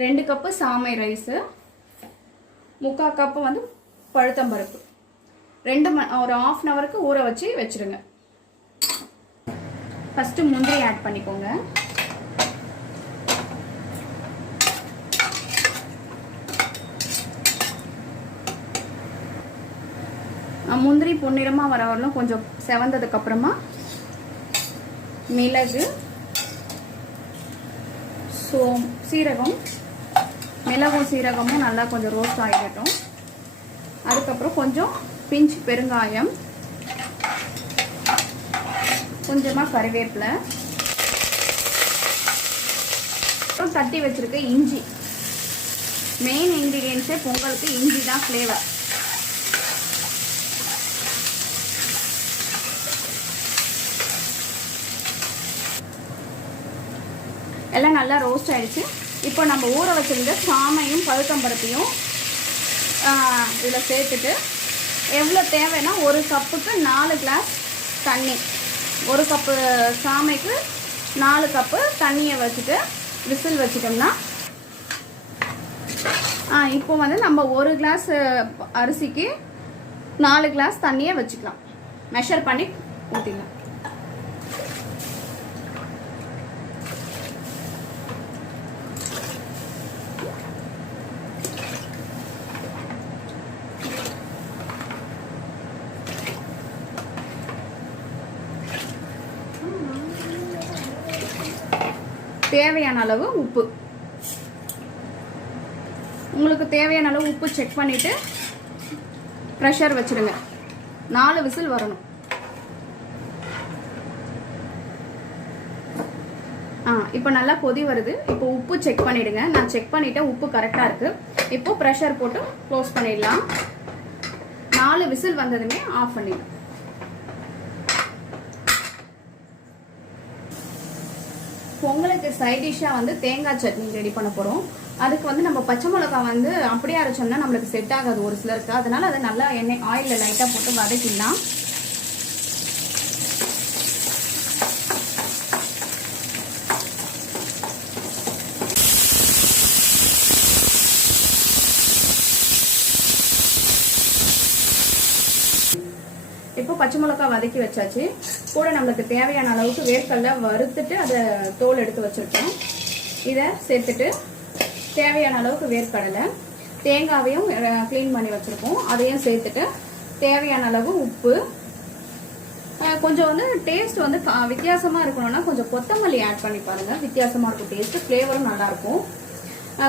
2 cup சாமை rice, 3/4 cup வந்து பழுத்தம்பருப்பு. ஒரு 1/2 அன் ஹவருக்கு ஊற வச்சு வச்சுருங்க. ஃபஸ்ட்டு முந்திரி ஆட் பண்ணிக்கோங்க. முந்திரி பொன்னிறமாக வர வரலும் கொஞ்சம் செவந்ததுக்கப்புறமா மிளகு, சீரகம், மிளகும் சீரகமும் நல்லா கொஞ்சம் ரோஸ்ட் ஆகிடட்டும். அதுக்கப்புறம் கொஞ்சம் பிஞ்ச் பெருங்காயம், கொஞ்சமாக கறிவேப்பிலை, அப்புறம் தட்டி வச்சிருக்க இஞ்சி. மெயின் இன்க்ரீடியன்ஸே பொங்கலுக்கு இஞ்சி தான் ஃப்ளேவர். எல்லாம் நல்லா ரோஸ்ட் ஆயிடுச்சு. இப்போ நம்ம ஊற வச்சிருந்த சாமையும் பழுத்தம்பருப்பையும் இதில் சேர்த்துட்டு எவ்வளோ தேவைன்னா 1 கப்புக்கு 4 கிளாஸ் தண்ணி. 1 கப்பு சாமைக்கு 4 கப்பு தண்ணியை வச்சுட்டு விசில் வச்சிட்டோம்னா இப்போ வந்து நம்ம 1 கிளாஸ் அரிசிக்கு 4 கிளாஸ் தண்ணியை வச்சுக்கலாம். மெஷர் பண்ணி ஊற்றிக்கலாம். தேவையான அளவு உப்பு, உங்களுக்கு தேவையான அளவு உப்பு செக் பண்ணிட்டு ப்ரெஷர் வச்சிடுங்க. 4 விசில் வரணும். இப்போ நல்லா கொதி வருது. இப்போ உப்பு செக் பண்ணிடுங்க. நான் செக் பண்ணிட்டேன், உப்பு கரெக்டாக இருக்கு. இப்போ ப்ரெஷர் போட்டு க்ளோஸ் பண்ணிடலாம். 4 விசில் வந்ததுமே ஆஃப் பண்ணிடலாம். பொங்கலுக்கு சைட் டிஷ்ஷாக வந்து தேங்காய் சட்னி ரெடி பண்ண போகிறோம். அதுக்கு வந்து நம்ம பச்சை மிளகாய் வந்து அப்படியே அரைச்சோம்னா நம்மளுக்கு செட் ஆகாது ஒரு சிலருக்கு. அதனால அதை நல்லா ஆயிலில் லைட்டாக போட்டு வதக்கிடலாம். இப்போ பச்சை மிளகாய் வதக்கி வச்சாச்சு. கூட நம்மளுக்கு தேவையான அளவுக்கு வேர்க்கடலை வறுத்துட்டு அதை தோல் எடுத்து வச்சுருக்கோம். இதை சேர்த்துட்டு தேவையான அளவுக்கு வேர்க்கடலை, தேங்காவையும் க்ளீன் பண்ணி வச்சுருக்கோம், அதையும் சேர்த்துட்டு தேவையான அளவு உப்பு, கொஞ்சம் வந்து டேஸ்ட் வந்து வித்தியாசமாக இருக்கணும்னா கொஞ்சம் கொத்தமல்லி ஆட் பண்ணி பாருங்கள். வித்தியாசமாக இருக்கும் டேஸ்ட்டு, ஃப்ளேவரும் நல்லாயிருக்கும்.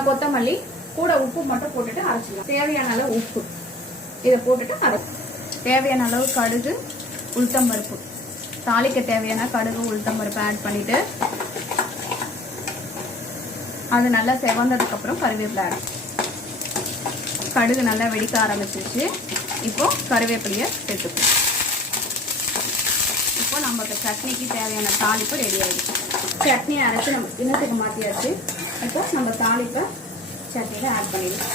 கொத்தமல்லி கூட உப்பு மட்டும் போட்டுட்டு அரைச்சிக்கலாம். தேவையான அளவு உப்பு இதை போட்டுட்டு அரைச்சி தேவையான அளவு கடுகு, உளுத்தம்பருப்பு, தாளிக்க தேவையான கடுகு உளுத்தம்பருப்பு ஆட் பண்ணிட்டு அது நல்லா செவந்ததுக்கப்புறம் கருவேப்பிலை ஆட். கடுகு நல்லா வெடிக்க ஆரம்பிச்சிருச்சு. இப்போ கருவேப்பிலையை சேர்த்துப்போம். இப்போ நமக்கு சட்னிக்கு தேவையான தாளிப்பு ரெடி ஆகிடுச்சு. சட்னியை அரைச்சி நம்ம கிண்ணத்துக்கு மாற்றியாச்சு. இப்போ நம்ம தாளிப்பை சட்னியில் ஆட் பண்ணிடுவோம்.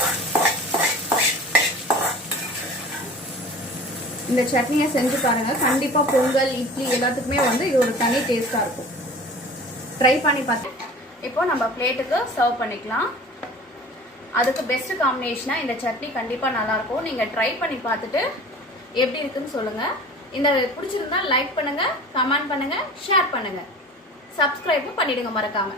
இந்த சட்னியை செஞ்சு பாருங்க. கண்டிப்பா பொங்கல், இட்லி எல்லாத்துக்குமே வந்து இது ஒரு தனி டேஸ்டா இருக்கும். ட்ரை பண்ணி பார்த்து இப்போ நம்ம பிளேட்டுக்கு சர்வ் பண்ணிக்கலாம். அதுக்கு பெஸ்ட் காம்பினேஷனா இந்த சட்னி கண்டிப்பா நல்லா இருக்கும். நீங்க ட்ரை பண்ணி பார்த்துட்டு எப்படி இருக்குன்னு சொல்லுங்க. இந்த பிடிச்சிருந்தா லைக் பண்ணுங்க, கமெண்ட் பண்ணுங்க, ஷேர் பண்ணுங்க, சப்ஸ்கிரைபும் பண்ணிடுங்க மறக்காம.